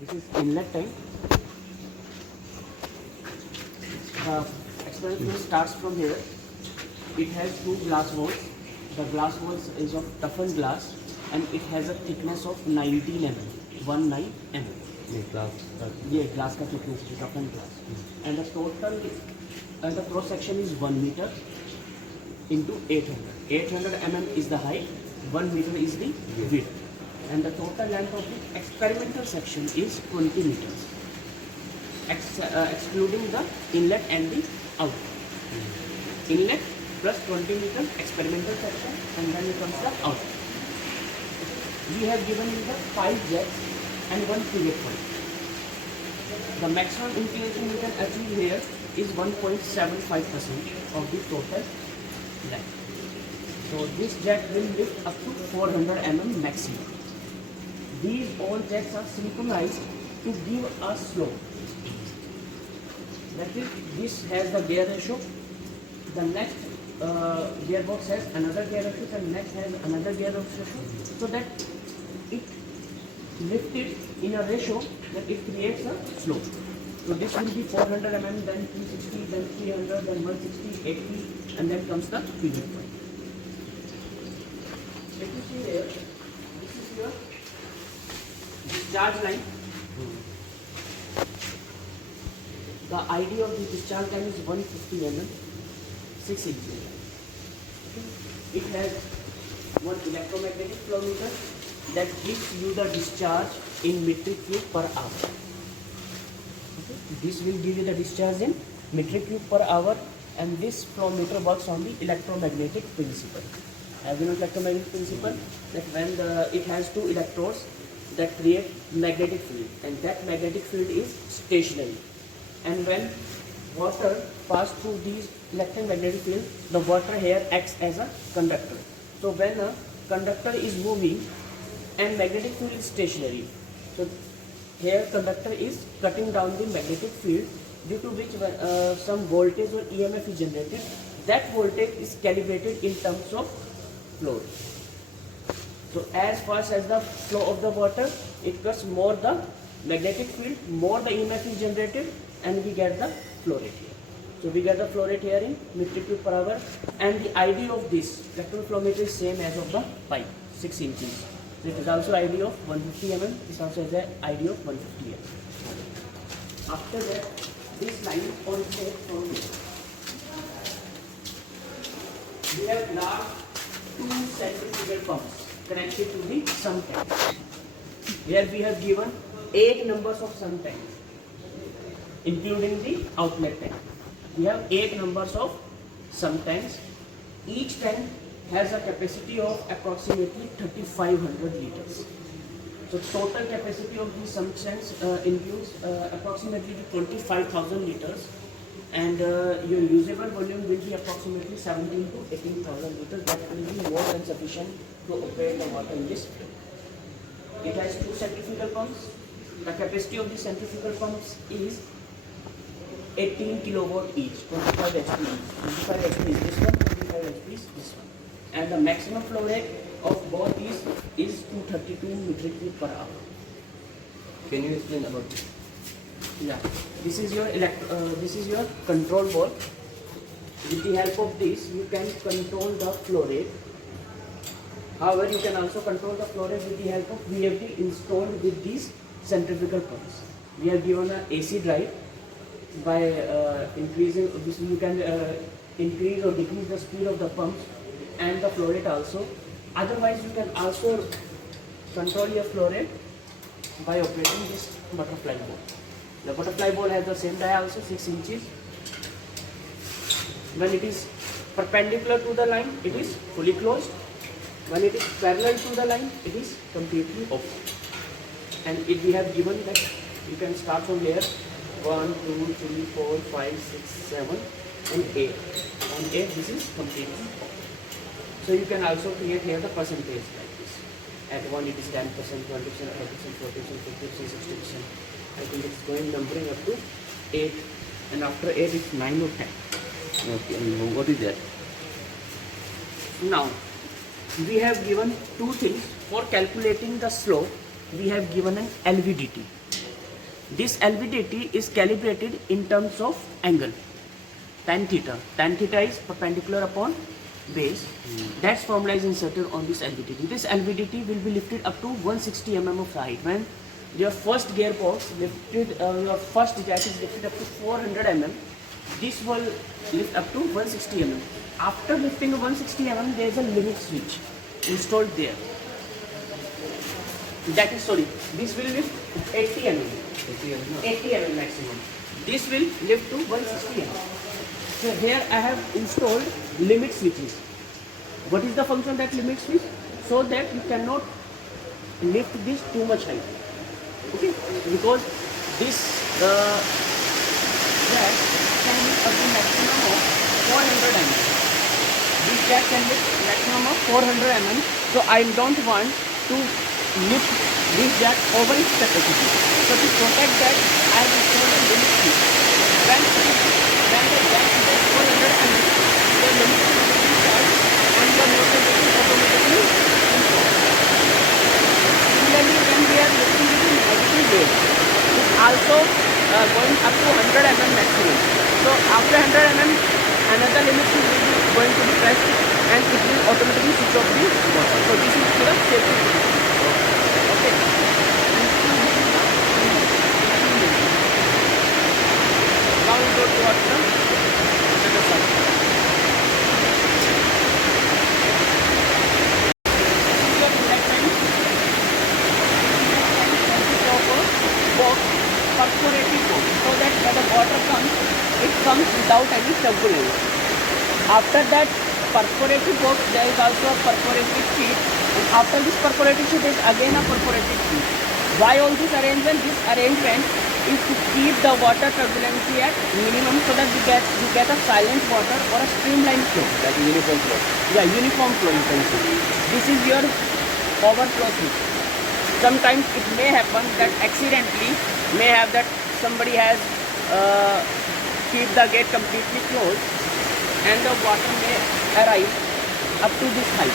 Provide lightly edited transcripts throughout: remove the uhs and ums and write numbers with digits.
This is inlet tank. The experiment starts from here. It has two glass walls. The glass walls is of toughened glass and it has a thickness of 19 mm. 19 mm. ये glass ये glass का thickness is toughened glass. And the total the cross section is 1 meter into 800. 800 mm is the height. 1 meter is the width. And the total length of the experimental section is 20 meters. Excluding the inlet and the outlet. Inlet plus 20 meters experimental section, and then it comes the outlet. We have given you the 5 jets and 1 pivot point. The maximum inclination we can achieve here is 1.75% of the total length. So this jet will lift up to 400 mm maximum. These all jets are synchronized to give a slope. That is, this has the gear ratio. The next gearbox has another gear ratio, and next has another gear ratio, so that it lifted in a ratio that it creates a slope. So this will be 400 mm, then 260, then 300, then 160, 80, and then comes the pivot point. If you see here, this is your discharge line. The ID of the discharge line is 150 mm, 6 inches. It has one electromagnetic flow meter that gives you the discharge in metric cube per hour. Okay. This will give you the discharge in metric cube per hour, and this flow meter works on the electromagnetic principle. As you know, electromagnetic principle, that when it has two electrodes that create magnetic field, and that magnetic field is stationary. And when water passes through these electromagnetic field, the water here acts as a conductor. So when a conductor is moving and magnetic field is stationary, so here conductor is cutting down the magnetic field, due to which some voltage or EMF is generated. That voltage is calibrated in terms of flow. So as fast as the flow of the water, it cuts more the magnetic field, more the EMF is generated, and we get the flow rate here. So we get the flow rate here in metric cube per hour, and the ID of this electron flow meter is same as of the pipe, 6 inches. So it is also ID of 150 mm, this also has the ID of 150 mm. After that, this line originates from here. We have large 2 centrifugal pumps connected to the sump tank. Here we have given 8 numbers of sump tanks, including the outlet tank. We have 8 numbers of sump tanks. Each tank has a capacity of approximately 3500 liters. So total capacity of these sump tanks includes approximately 25,000 liters, and your usable volume will be approximately 17 to 18,000 liters. That will be more than sufficient to operate the water in this field. It has 2 centrifugal pumps. The capacity of the centrifugal pumps is 18 kilowatt each, 25 HP each. 25 HP is this one, 25 HP is this one. And the maximum flow rate of both these is 232 metric cube per hour. Can you explain about this? Yeah, this is your control board. With the help of this, you can control the flow rate. However, you can also control the flow rate with the help of VFD installed with these centrifugal pumps. We have given an AC drive. By increasing this, you can increase or decrease the speed of the pumps and the flow rate also. Otherwise, you can also control your flow rate by operating this butterfly board. The butterfly board has the same dia also, 6 inches. When it is perpendicular to the line, it is fully closed. When it is parallel to the line, it is completely open. And we have given that you can start from here. 1, 2, 3, 4, 5, 6, 7, and 8. On 8, this is completely open. So you can also create here the percentage like this. At 1, it is 10%, 20%, 30%, 40%, 50%, 60%. I think it's going numbering up to 8, and after 8, it's 9 or 10. Okay, and what is that? Now, we have given 2 things. For calculating the slope, we have given an LVDT. This LVDT is calibrated in terms of angle, tan theta. Tan theta is perpendicular upon base. That's formula is inserted on this LVDT. This LVDT will be lifted up to 160 mm of height. When your first gearbox lifted, your first jack is lifted up to 400 mm, this will lift up to 160 mm. After lifting 160 mm, there is a limit switch installed there. That is, sorry, this will lift 80 mm. 80 mm maximum. This will lift to 160 mm. So here I have installed limit switches. What is the function of that limit switch? So that you cannot lift this too much height. Okay, because this jack can lift up to maximum of 400 mm. This jack can lift maximum of 400 mm. So I don't want to lift this jack over its capacity. So to protect that, I have installed a limit switch. When the jack is 400 mm, the limit switch will be charged and the motor will be automatically installed. Similarly, when we are lifting it in negative wave, it's also going up to 100 mm maximum. So after 100 mm, another limit switch will be going to be pressed and it will automatically switch off the motor. So this is for the safety. Okay. Now we go towards the other side. Perforated box, so that when the water comes, it comes without any turbulence. After that perforated box, there is also a perforated sheet, and after this perforated sheet is again a perforated sheet. Why all this arrangement? This arrangement is to keep the water turbulency at minimum, so that you get a silent water or a streamlined flow. Like uniform flow. Yeah, uniform flow you can see. This is your overflow switch. Sometimes it may happen that accidentally may have that somebody has keep the gate completely closed and the water may arrive up to this height.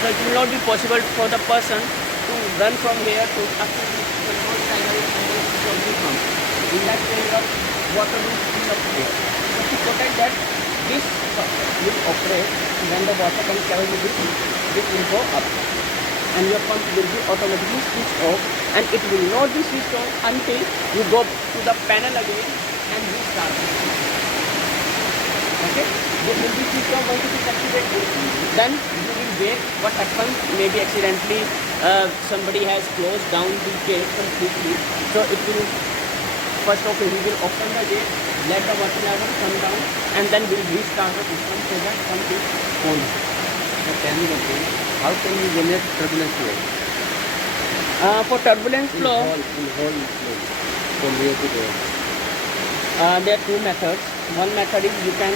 So it will not be possible for the person to run from here to up to this control channel and then from the pump. In that case, the water will fill up here. So to protect that, this will operate when the water comes level with this will go up. And your pump will be automatically switched off, and it will not be switched on until you go to the panel again and restart it. Okay? This will be switched on once it is activated. Then you will wait. What happens? Maybe accidentally somebody has closed down the gate completely. So it will, first of all, he will open the gate, let the water level come down, and then will restart the system so that pump is on. So tell me one thing, how can you generate turbulence flow? For turbulence flow, In whole flow, from here to there. there are two methods. One method is you can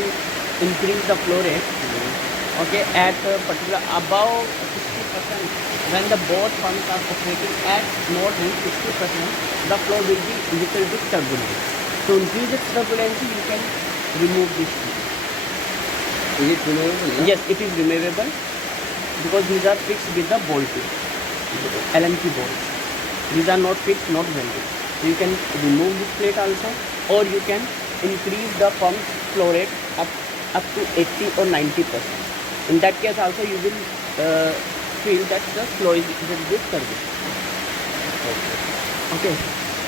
increase the flow rate, okay, at a particular above 60%. When the both pumps are operating at more than 60%, the flow will be little bit turbulent. To increase its turbulence, you can remove this thing. Is it removable? No? Yes, it is removable because these are fixed with the bolting, LMT bolts. These are not fixed, not welded. So you can remove this plate also, or you can increase the pump flow rate up to 80 or 90%. In that case also you will feel that the flow is a little bit turbulent. Okay.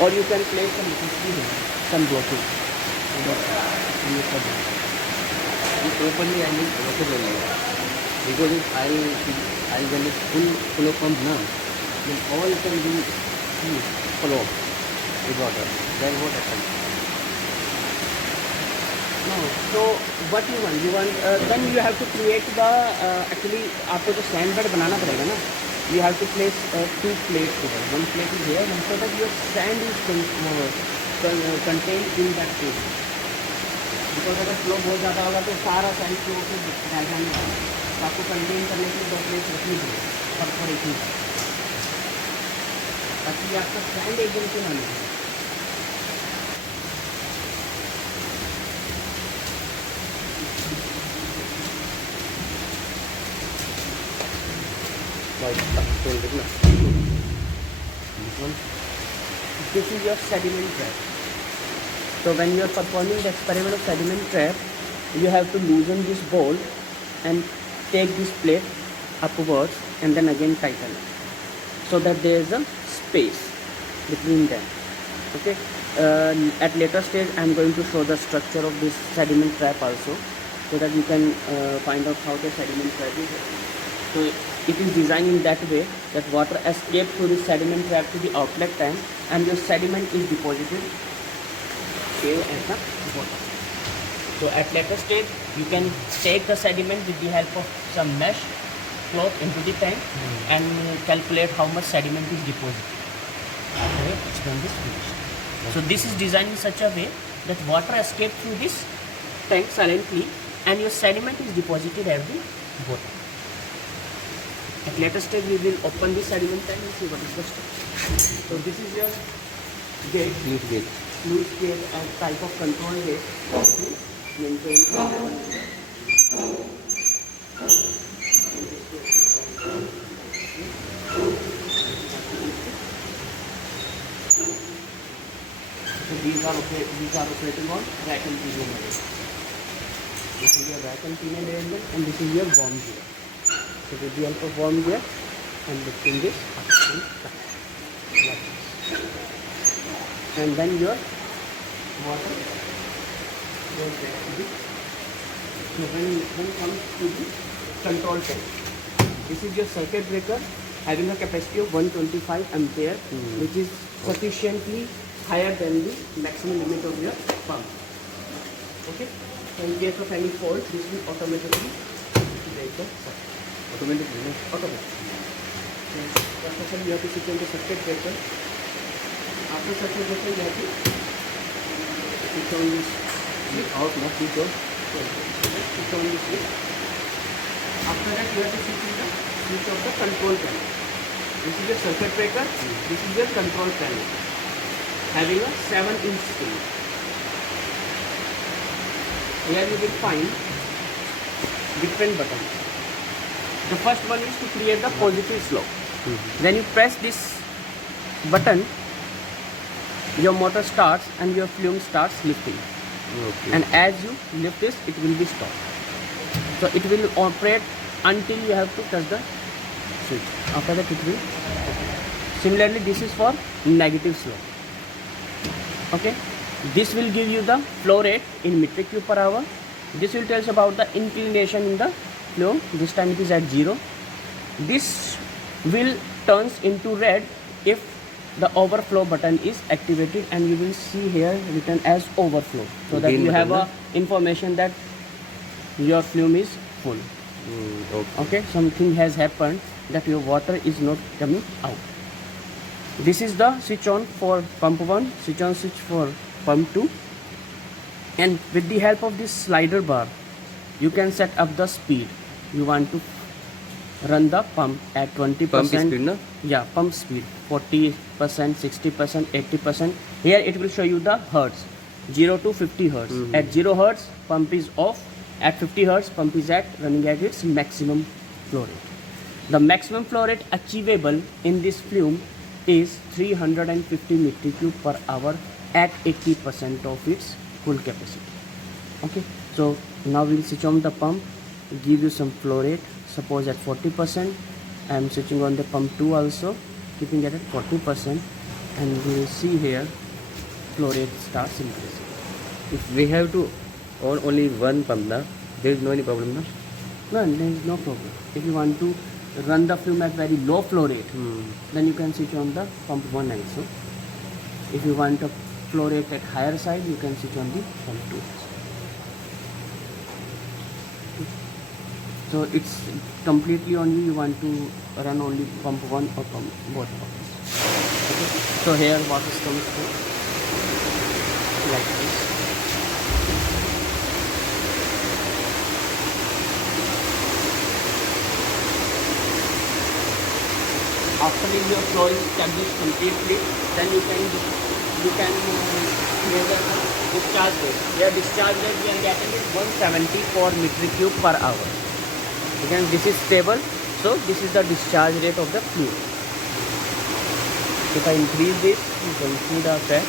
Or you can place some blocking. Properly I need water only. Because if I'll generate full of pump now, then all can be flow with water. Then what happens? No. So what you want? Then you have to create the actually आपको जो sand bed बनाना पड़ेगा ना. You have to place two plates here. One plate is here, and so that your sand is contained in that plate. Because अगर flow बहुत ज़्यादा होगा तो सारा सैंड फ्लो से रह जाने वाला है. तो आपको कंटेन करने के लिए दो प्लेट रखनी चाहिए पर एक ही ताकि आपका सैंड एकदम से ना निकले. This one? this is your sediment trap. So when you are performing the experiment of sediment trap, you have to loosen this bolt and take this plate upwards and then again tighten it, so that there is a space between them. Okay. At later stage I am going to show the structure of this sediment trap also, so that you can find out how the sediment trap is. So it is designed in that way that water escapes through the sediment trap to the outlet tank, and your sediment is deposited here at the bottom. So at later stage you can take the sediment with the help of some mesh cloth into the tank and calculate how much sediment is deposited. Okay, explain this finish. So this is designed in such a way that water escapes through this tank silently and your sediment is deposited at the bottom. At later stage we will open the sediment tank and see what is the structure. So this is your gate, sluice gate and type of control gate to maintain. So these are operating on rack and pinion arrangement. This is your rack and pinion arrangement, and this is your worm gear. So with the help of worm gear, I am lifting this up like this. And then your water goes back to the. So when comes to the control tank, this is your circuit breaker having a capacity of 125 ampere, which is sufficiently higher than the maximum limit of your pump. Okay. So in case of any fault, this will automatically break the circuit. Automatically. So first of all, you have to switch on the circuit breaker. After circuit breaker, you have to switch on this out, not switch on. Switch on this switch. After that, you have to switch on the switch of the control panel. This is your circuit breaker. This is your control panel, having a 7-inch screen. Here you will find different buttons. The first one is to create the positive slope. When you press this button, your motor starts and your flume starts lifting. Okay. And as you lift this, it will be stopped. So it will operate until you have to touch the switch. After that it will. Similarly, this is for negative slope. Okay. This will give you the flow rate in metric cube per hour. This will tell us about the inclination in the flow. This time it is at 0. This will turns into red if the overflow button is activated, and you will see here written as overflow, so that you have a information that your flume is full. Okay, something has happened that your water is not coming out. This is the switch on for pump 1, switch on switch for pump 2, and with the help of this slider bar you can set up the speed. You want to run the pump at 20%. Pump speed, no? Yeah, pump speed 40%, 60%, 80%. Here it will show you the hertz, 0 to 50 hertz. At 0 hertz pump is off. At 50 hertz pump is running at its maximum flow rate. The maximum flow rate achievable in this flume is 350 metric cube per hour at 80% of its full capacity. Okay, so now we'll switch on the pump, give you some flow rate. Suppose at 40%, I am switching on the pump 2 also, keeping it at 40%, and we will see here flow rate starts increasing. If we have to on only one pump now, there is no any problem, no? No, there is no problem. If you want to run the flume at very low flow rate, then you can switch on the pump 1 also. If you want a flow rate at higher side, you can switch on the pump 2 also. So it's completely on you. You want to run only pump 1 or pump both pumps. Okay. So here water comes through like this. After your flow is established completely, then you can measure the discharge rate. Here discharge rate we are getting is 174 metric cube per hour. Again, this is stable, so this is the discharge rate of the fluid. If I increase this, So you see the effect.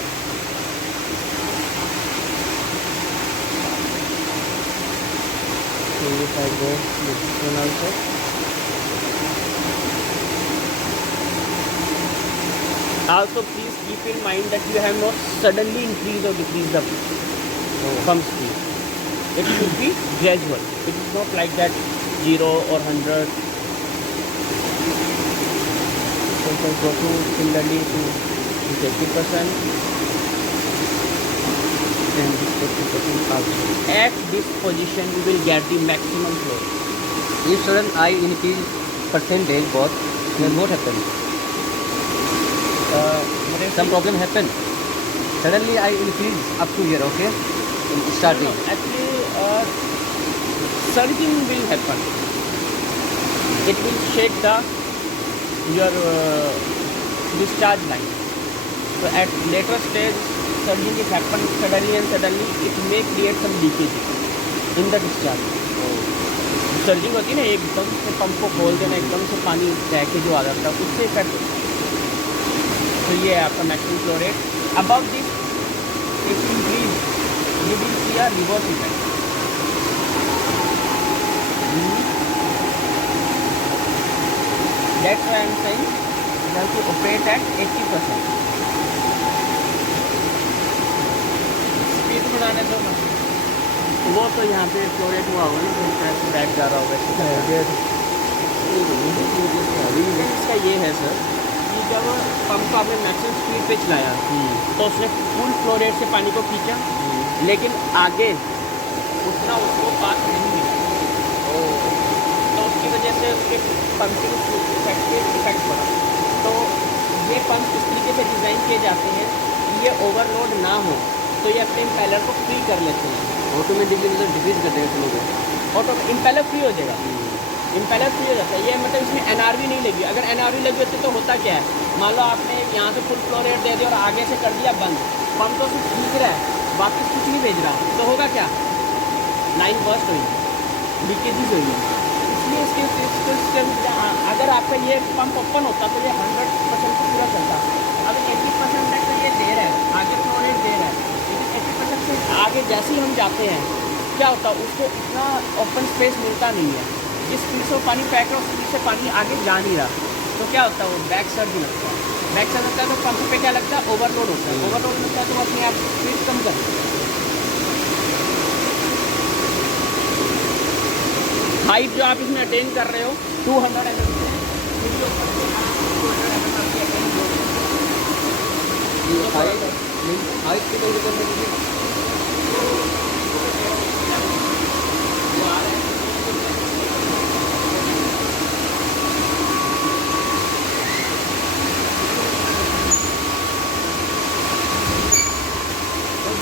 So if I go with this one also. Also please keep in mind that you have not suddenly increase or decrease the pump speed. It should be gradual. It is not like that 0 or 100. So if I go to similarly to 80% and this 80% also. At this position you will get the maximum flow. If sudden I increase percentage both, then what happens? Some problem happen. Suddenly I increase up to here, okay? In starting. No, actually, surging will happen. It will shake your discharge line. So at later stage, surging is happen suddenly and suddenly it may create some leakage in the discharge. Surging होती है ना, एकदम से pump को खोल देना, एकदम से पानी बह के जो आ जाता है उससे इफेक्ट होता है। तो ये है आपका maximum flow rate. Above this if increase you will see a reverse effect. That's why I am saying you have to operate at 80%। Speed बढ़ाने दो ना, वो तो यहाँ पे फ्लो रेट हुआ होगा ना, तो बैक जा रहा होगा। इसका ये है सर कि जब पंप को आपने मैक्सिमम स्पीड पे चलाया तो उसने फुल फ्लो रेट से पानी को खींचा, लेकिन आगे उतना उसको पास नहीं मिला, तो उसकी वजह से उसके पंपिंग इफेक्ट पड़ा। तो ये पंप इस तरीके से डिज़ाइन किए जाते हैं कि ये ओवरलोड ना हो, तो ये अपने इम्पेलर को फ्री कर लेते हैं। ऑटोमेटिकली मतलब डिक्रीज कर देगा फ्लो को, ऑटो इम्पेलर फ्री हो जाएगा। इम्पेलर फ्री हो जाता है, ये मतलब इसमें एनआरवी नहीं लगी। अगर एनआरवी लगी होती तो होता क्या है, मान लो आपने यहाँ से फुल फ्लो रेट दे दिया और आगे से कर दिया बंद, पंप तो सिर्फ खींच रहा है, वापस कुछ नहीं भेज रहा, तो होगा क्या, लाइन बर्स्ट होगी, लीकेजेस होगी। इसलिए इसके सिस्टम अगर आपका ये पंप ओपन होता तो ये 100% पूरा चलता। अभी 80% तक तो ये दे रहा है, आगे फ्लो रेट दे रहा है, लेकिन 80% से आगे जैसे ही हम जाते हैं क्या होता है, उसको इतना ओपन स्पेस मिलता नहीं है। जिस स्पीड से पानी फेंक रहा है उस स्पीड से पानी आगे जा नहीं रहा, तो क्या होता है, वो बैक सर्ज लगता है। बैक सर्ज लगता है तो पंप पे क्या लगता है, ओवरलोड होता है। ओवरलोड लगता है तो वो अपने आप स्पीड कम करता है। हाइट जो आप इसमें अटेन कर रहे हो 200 mm से, हाइट की वजह से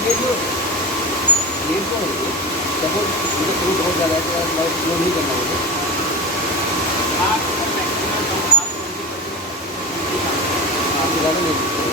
ये जो रेट जो है सपोज मुझे फ्लो बहुत ज़्यादा है तो मैं फ्लो नहीं करना होगा, आप मैक्सिमम आप आपको ज़्यादा नहीं